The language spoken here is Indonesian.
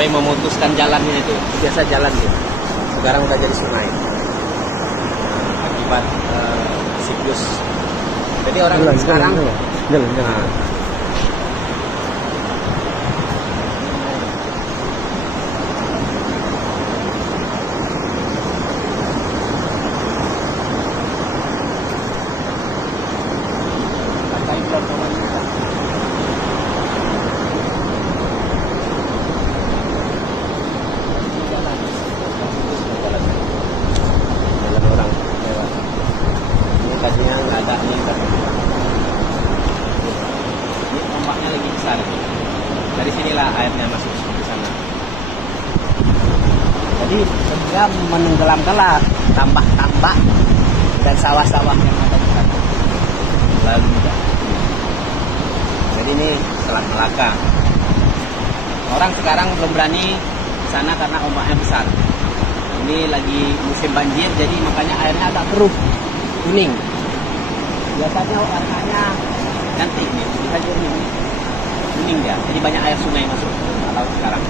sampai memutuskan jalannya itu. Biasa jalan gitu. Sekarang udah jadi sungai. Akibat siklus. Jadi orang sekarang jalan. Jalan orang lewat. Ini tadinya nggak ada nih. Ini ombaknya lagi besar. Dari sinilah airnya masuk ke sana. Jadi dia menenggelamkanlah tambak-tambak dan sawah-sawah yang ada di sana. Lalu jadi ini Selat Melaka. Orang sekarang belum berani sana karena ombaknya besar. Ini lagi musim banjir, jadi makanya airnya agak keruh, kuning. Biasanya warnanya cantik nih, bisa jernih, kuning dia. Jadi banyak air sungai masuk ke laut sekarang.